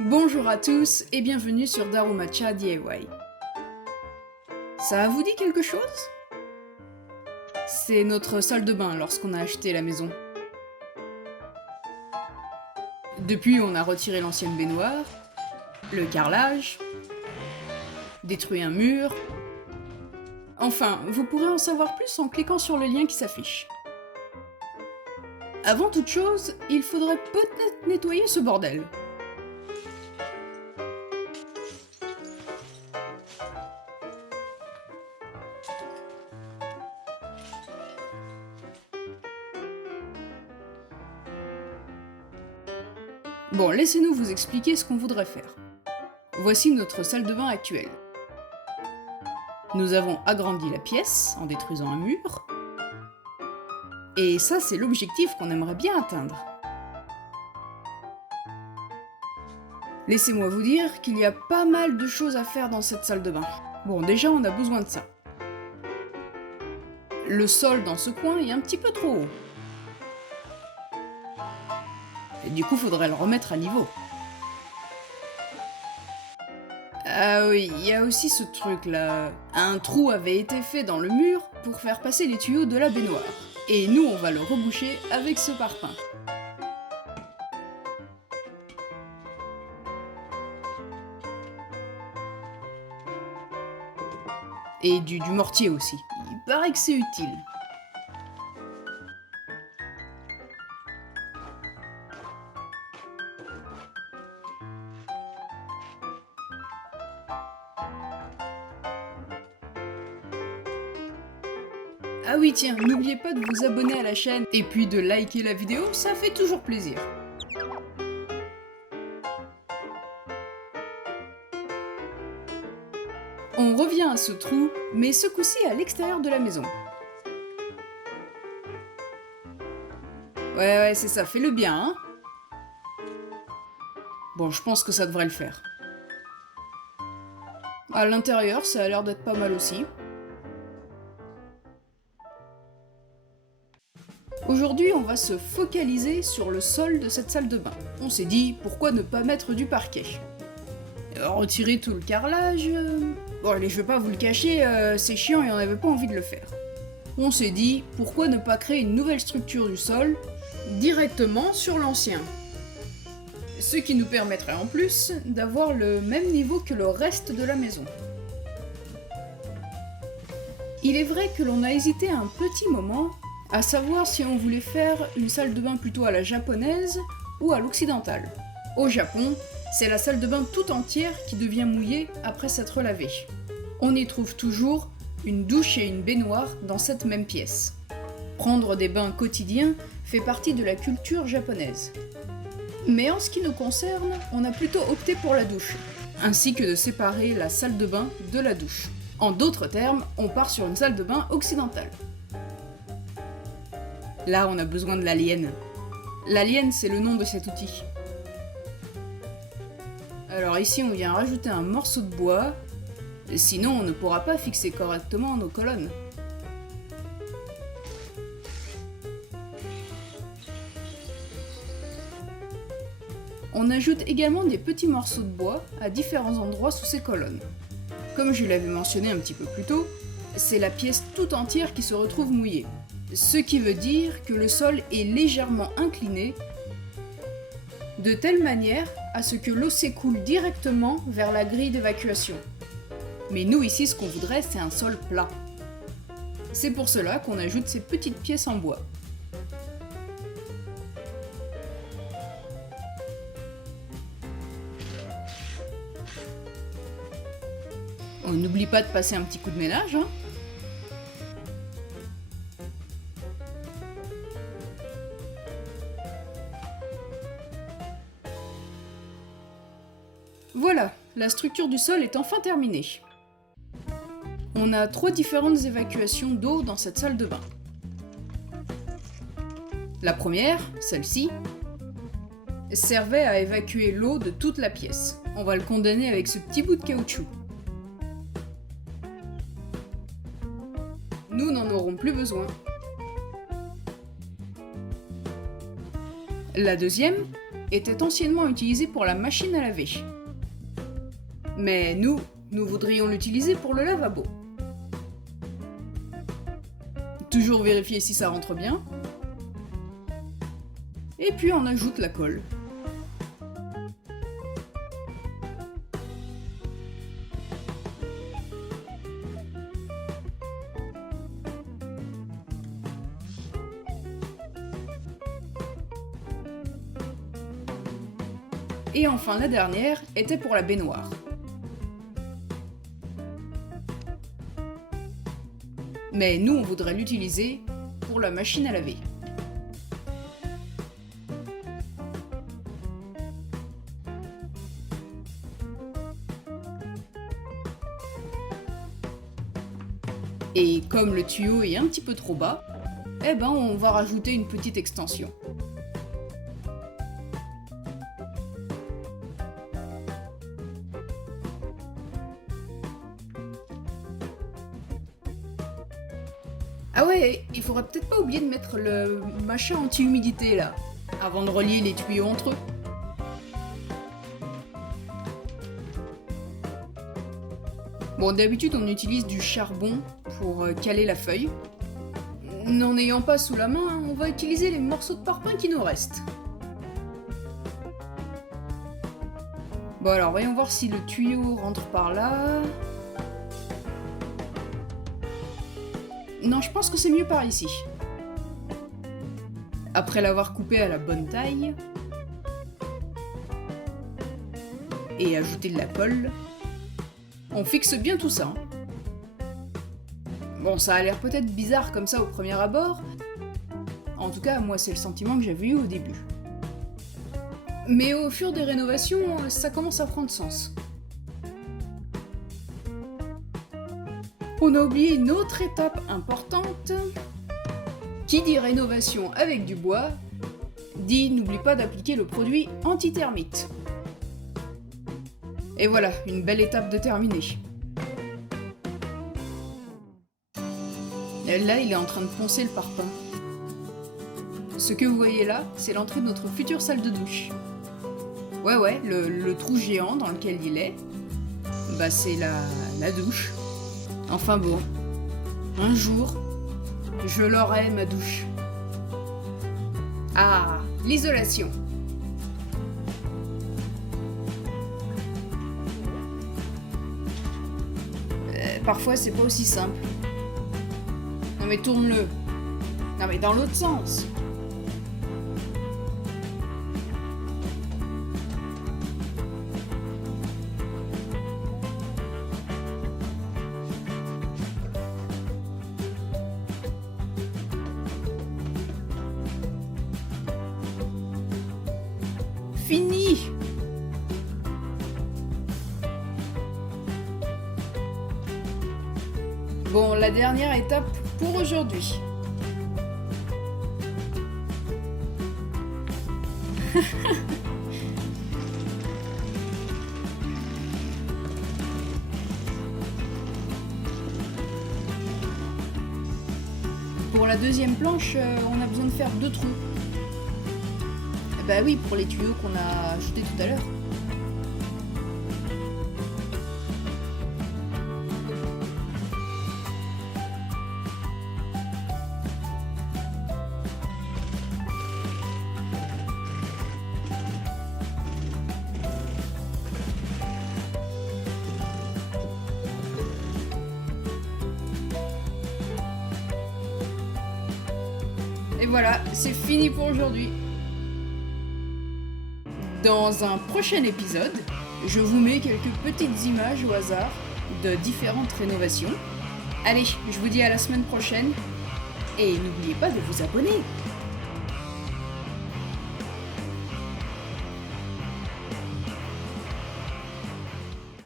Bonjour à tous et bienvenue sur Darumacha DIY. Ça vous dit quelque chose? C'est notre salle de bain lorsqu'on a acheté la maison. Depuis, on a retiré l'ancienne baignoire, le carrelage, détruit un mur. Enfin, vous pourrez en savoir plus en cliquant sur le lien qui s'affiche. Avant toute chose, il faudrait peut-être nettoyer ce bordel. Bon, laissez-nous vous expliquer ce qu'on voudrait faire. Voici notre salle de bain actuelle. Nous avons agrandi la pièce en détruisant un mur. Et ça, c'est l'objectif qu'on aimerait bien atteindre. Laissez-moi vous dire qu'il y a pas mal de choses à faire dans cette salle de bain. Bon, déjà, on a besoin de ça. Le sol dans ce coin est un petit peu trop haut. Et du coup, faudrait le remettre à niveau. Ah oui, il y a aussi ce truc là. Un trou avait été fait dans le mur pour faire passer les tuyaux de la baignoire. Et nous, on va le reboucher avec ce parpaing. Et du mortier aussi. Il paraît que c'est utile. Ah oui tiens, n'oubliez pas de vous abonner à la chaîne et puis de liker la vidéo, ça fait toujours plaisir. On revient à ce trou, mais ce coup-ci à l'extérieur de la maison. Ouais, c'est ça, fais-le bien, hein. Bon, je pense que ça devrait le faire. À l'intérieur, ça a l'air d'être pas mal aussi. Aujourd'hui, on va se focaliser sur le sol de cette salle de bain. On s'est dit, pourquoi ne pas mettre du parquet? Retirer tout le carrelage... Bon allez, je vais pas vous le cacher, c'est chiant et on n'avait pas envie de le faire. On s'est dit, pourquoi ne pas créer une nouvelle structure du sol directement sur l'ancien? Ce qui nous permettrait en plus d'avoir le même niveau que le reste de la maison. Il est vrai que l'on a hésité un petit moment à savoir si on voulait faire une salle de bain plutôt à la japonaise ou à l'occidentale. Au Japon, c'est la salle de bain tout entière qui devient mouillée après s'être lavée. On y trouve toujours une douche et une baignoire dans cette même pièce. Prendre des bains quotidiens fait partie de la culture japonaise. Mais en ce qui nous concerne, on a plutôt opté pour la douche, ainsi que de séparer la salle de bain de la douche. En d'autres termes, on part sur une salle de bain occidentale. Là, on a besoin de l'alien. L'alien, c'est le nom de cet outil. Alors ici, on vient rajouter un morceau de bois, sinon on ne pourra pas fixer correctement nos colonnes. On ajoute également des petits morceaux de bois à différents endroits sous ces colonnes. Comme je l'avais mentionné un petit peu plus tôt, c'est la pièce tout entière qui se retrouve mouillée. Ce qui veut dire que le sol est légèrement incliné, de telle manière à ce que l'eau s'écoule directement vers la grille d'évacuation. Mais nous ici, ce qu'on voudrait, c'est un sol plat. C'est pour cela qu'on ajoute ces petites pièces en bois. On n'oublie pas de passer un petit coup de ménage, hein. Voilà, la structure du sol est enfin terminée. On a 3 différentes évacuations d'eau dans cette salle de bain. La première, celle-ci, servait à évacuer l'eau de toute la pièce. On va le condamner avec ce petit bout de caoutchouc. Nous n'en aurons plus besoin. La deuxième était anciennement utilisé pour la machine à laver. Mais nous voudrions l'utiliser pour le lavabo. Toujours vérifier si ça rentre bien. Et puis on ajoute la colle. Et enfin, la dernière était pour la baignoire. Mais nous, on voudrait l'utiliser pour la machine à laver. Et comme le tuyau est un petit peu trop bas, eh ben on va rajouter une petite extension. Ah ouais, il faudrait peut-être pas oublier de mettre le machin anti-humidité là, avant de relier les tuyaux entre eux. Bon, d'habitude on utilise du charbon pour caler la feuille. N'en ayant pas sous la main, on va utiliser les morceaux de parpaing qui nous restent. Bon alors, voyons voir si le tuyau rentre par là. Non, je pense que c'est mieux par ici. Après l'avoir coupé à la bonne taille et ajouter de la colle, on fixe bien tout ça. Bon, ça a l'air peut-être bizarre comme ça au premier abord. En tout cas, moi c'est le sentiment que j'avais eu au début. Mais au fur des rénovations, ça commence à prendre sens. On a oublié une autre étape importante. Qui dit rénovation avec du bois, dit n'oublie pas d'appliquer le produit anti-termite. Et voilà, une belle étape de terminée. Là, il est en train de poncer le parpaing. Ce que vous voyez là, c'est l'entrée de notre future salle de douche. Ouais, le trou géant dans lequel il est, bah c'est la douche. Enfin bon, un jour, je l'aurai ma douche. Ah, l'isolation. Parfois c'est pas aussi simple. Non mais tourne-le. Non mais dans l'autre sens. Fini. Bon, la dernière étape pour aujourd'hui. Pour la deuxième planche, on a besoin de faire 2 trous. Bah oui, pour les tuyaux qu'on a ajoutés tout à l'heure. Et voilà, c'est fini pour aujourd'hui. Dans un prochain épisode, je vous mets quelques petites images au hasard de différentes rénovations. Allez, je vous dis à la semaine prochaine et n'oubliez pas de vous abonner.